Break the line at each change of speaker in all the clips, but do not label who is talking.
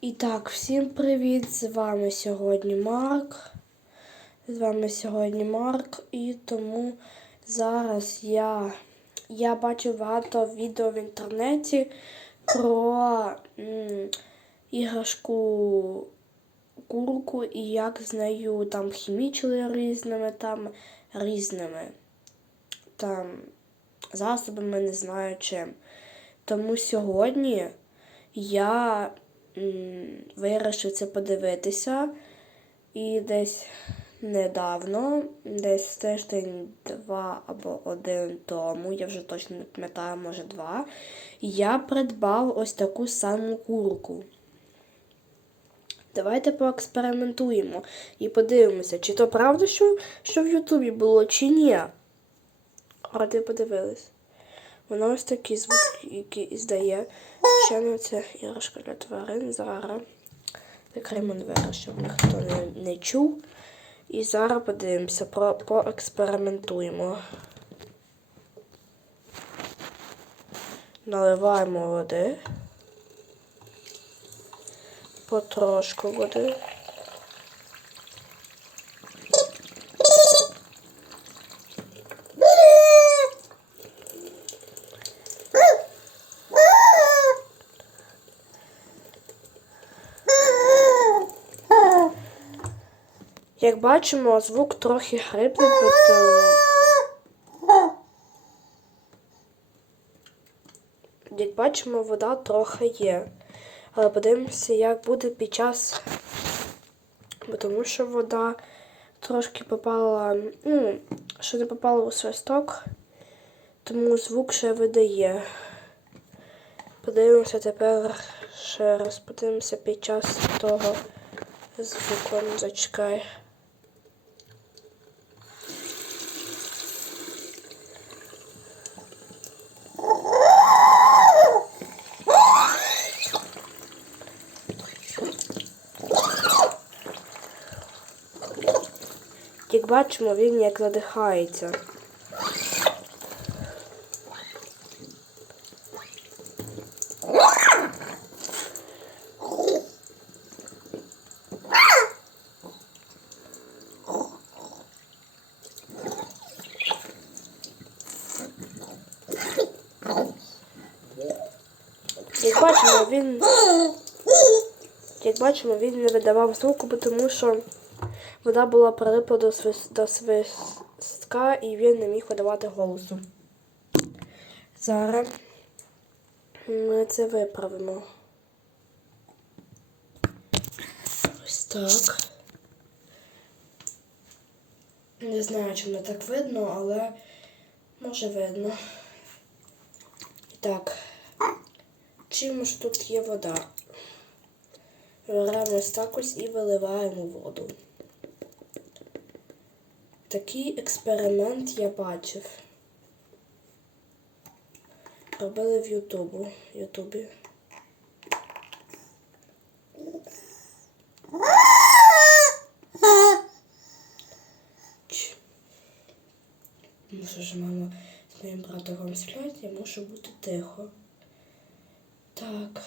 І так, всім привіт! З вами сьогодні Марк. З вами сьогодні Марк. І тому зараз я, я бачу багато відео в інтернеті про м, іграшку курку і як з нею там хімічили різними там різними там засобами, не знаю чим. Тому сьогодні я вирішив це подивитися. І десь недавно, десь тиждень, два або один тому, я вже точно не пам'ятаю, може два, я придбав ось таку саму курку. Давайте поекспериментуємо і подивимося, чи то правда, що, що в Ютубі було, чи ні. Ради подивились. Воно ось такі звуки, які іздає. Ще на це іграшка для тварин. Зараз закриємо двері, щоб ніхто не, не чув. І зараз подивимося, про, поекспериментуємо. Наливаємо води. Потрошку води. Як бачимо, звук трохи бо як бачимо, вода трохи є. Але подивимося, як буде під час, бо тому що вода трошки попала, ну, що не попала у свисток, тому звук ще видає. Подивимося тепер ще раз, подивимося під час того звуку. Ну, Зачекай. Бачимо, він як надихається. Як бачимо, він як бачимо, він не видавав звуку, тому що вода була прилипла до, до свистка і він не міг видавати голосу. Зараз ми це виправимо. Ось так. Не знаю, чи не так видно, але може видно. Так. Чим ж тут є вода? Беремо ось так ось і виливаємо воду. Такий експеримент я бачив. Робили в Ютубу. Ютубі. Ч. Ну ж, мама з моїм братом сплять, я мушу бути тихо. Так.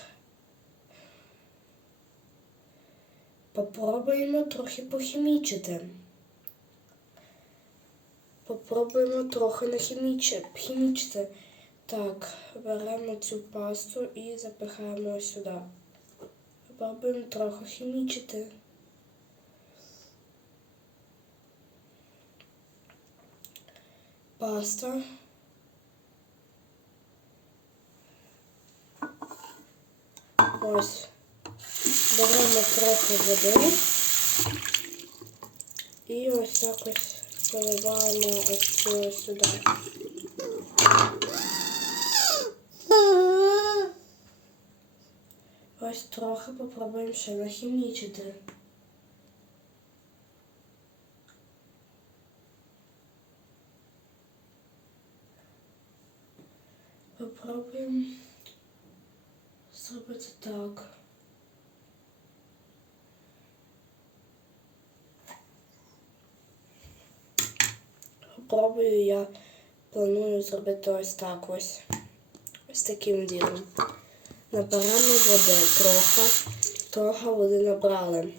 Попробуємо трохи похімічити. Попробуємо трохи нахімічити. Так, беремо цю пасту і запихаємо сюди. Попробуємо трохи хімічити. Паста. Ось. Беремо трохи води. І ось так ось поливаємо ось цю сюди. Ось трохи попробуємо ще нахімічити. Попробуємо зробити так. Попробую я планую зробити ось так ось. Ось таким ділом. Набираємо води трохи трохи води набрали.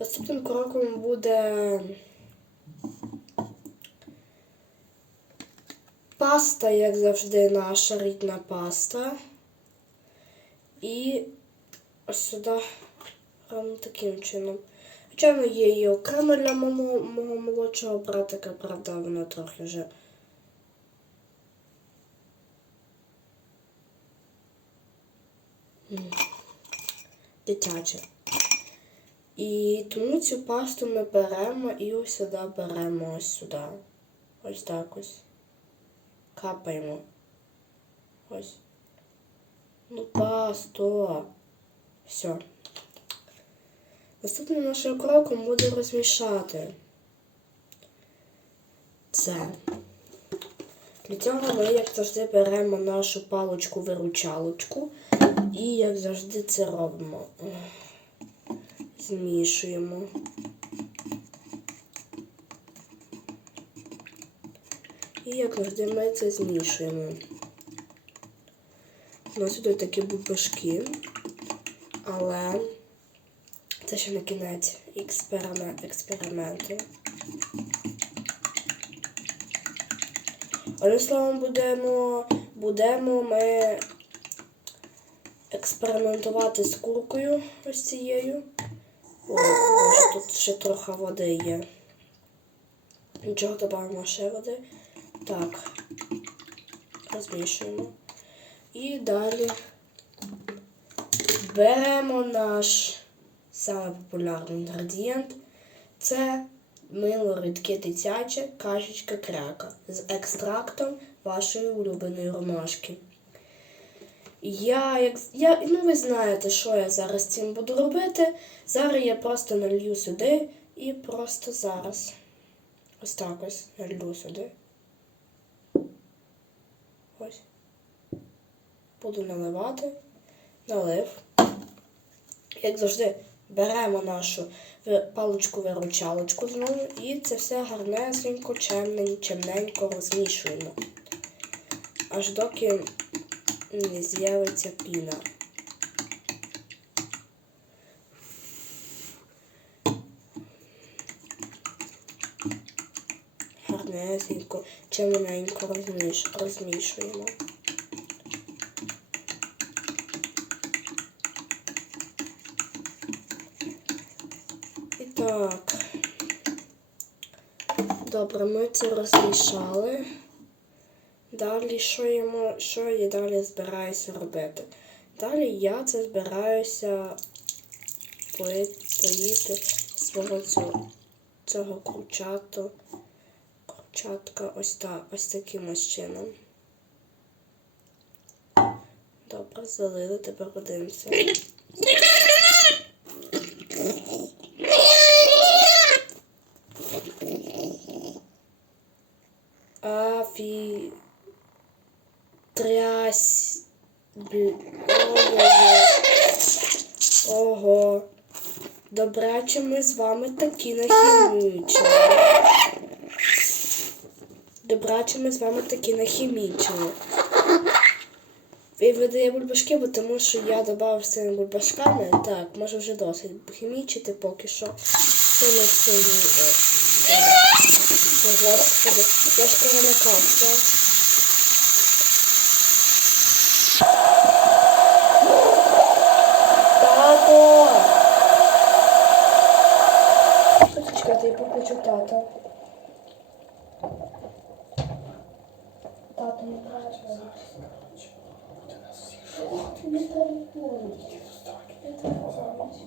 Наступним кроком буде паста, як завжди, наша рідна паста. І ось сюди таким чином. Звичайно, є і окремо для мого, мого молодшого братика, правда, воно трохи вже. Дитяче. І тому цю пасту ми беремо і ось сюди беремо ось сюди. Ось так ось. Капаємо. Ось. Ну, пасто. Все. Наступним нашим кроком буде розмішати це. Для цього ми, як завжди, беремо нашу паличку-виручалочку і, як завжди, це робимо. Змішуємо. І як завжди ми це змішуємо. У нас тут такі бубашки, але це ще не кінець експеримент, експерименту. Одним словом, будемо, будемо ми експериментувати з куркою ось цією. О, тут ще трохи води є. Нічого додаємо ще води. Так, розмішуємо. І далі беремо наш самий популярний інгредієнт. Це мило рідке дитяче кашечка кряка з екстрактом вашої улюбленої ромашки. Я, як, я, ну ви знаєте, що я зараз цим буду робити. Зараз я просто налью сюди і просто зараз. Ось так ось налью сюди. Ось. Буду наливати. Налив. Як завжди, беремо нашу паличку-виручалочку знову і це все гарнесенько, чемненько, розмішуємо. Аж доки не з'явиться піна. Гарнесенько, чемненько розміш, розмішуємо. І так. Добре, ми це розмішали. Далі, що я, що я далі збираюся робити? Далі я це збираюся поїти свого цього, цього курчату, курчатка ось, та, ось таким ось чином. Добре, залили, тепер подивимося. Добряче ми з вами такі нахімічили. Добряче ми з вами такі нахімічили. І видає бульбашки, бо тому що я додав з цими бульбашками. Так, може вже досить хімічити поки що. Це не сильні. Господи, я ж перелякався. Чекайте, я покличу тата. Тато, не треба. Не треба говорити. Не треба говорити.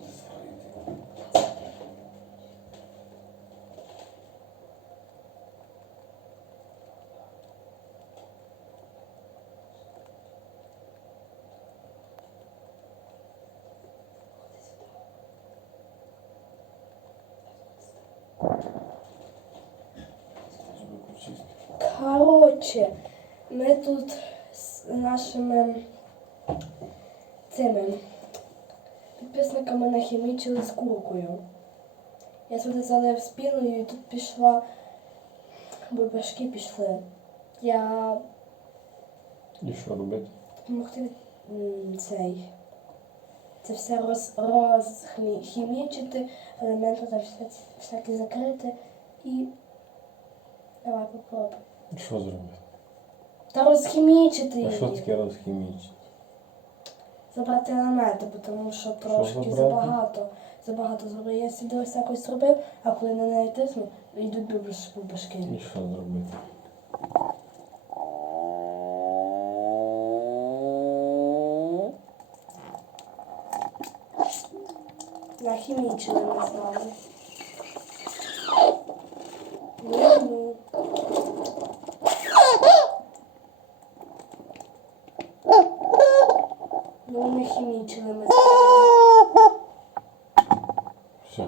Коротше, ми тут з нашими цими підписниками нахімічили з куркою. Я сюди залив спіною і тут пішла, бульбашки пішли. Я
І що робити?
допомогти м, цей це все роз, розхімічити, елементи там всякі закрити і. Давай попробуй.
Що зробити?
Та розхімічити
А що
її.
таке розхімічити?
Забрати елементи, бо тому що трошки
забрати?
забагато. Забагато зробив. Я сюди ось якось зробив, а коли на неї тисну, йдуть бубаш- бубашки.
І що зробити?
Нахімічили ми з вами. Ну, ну. Ну, не хімічили ми з вами.
Все.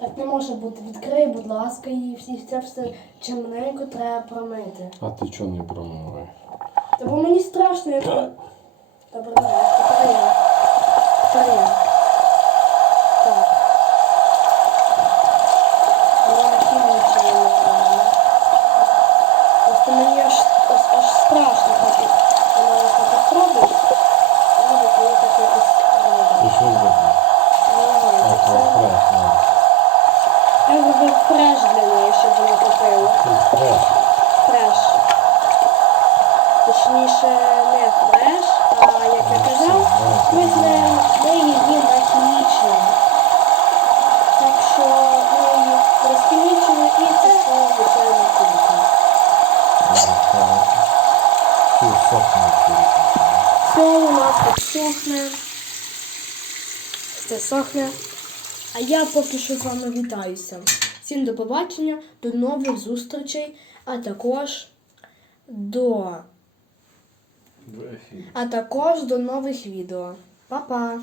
Так не може бути. Відкрий, будь ласка, і всі це все чимненько треба промити.
А ти чого не промиваєш?
Та бо мені страшно, я Добре, давай, я. Так. Ну. Просто мені аж, аж, аж страшно, поки вона так. Робить мені так якось робить.
що зробити? А то
Це-
ну.
Я зробив фреш для неї, щоб вона попила.
Ти фреш.
Фреш. Точніше, не фреш, а як я казав, ми з нею її нахімічили. Так що ми її розхімічили і це все звичайно
куриця.
Все у нас тут сохне. Все сохне. А я поки що з вами вітаюся. Всім до побачення, до нових зустрічей, а також до, а також до нових відео. Па-па!